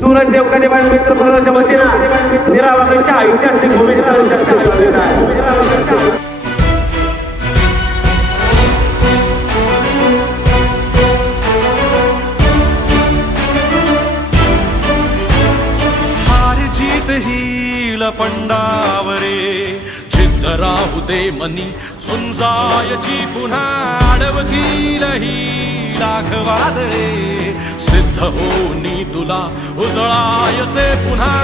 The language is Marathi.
सूरज देवकाने माझ्या मित्र प्रधानाच्या वतीनं निरावागच्या ऐतिहासिक भूमीचा चर्चा केलेला आहे. हील पंडावरे जिद्द राहू दे मनी झुंजायची पुन्हा अडवतील ही लाख वादळे सिद्ध होनी तुला उजळायचे पुन्हा.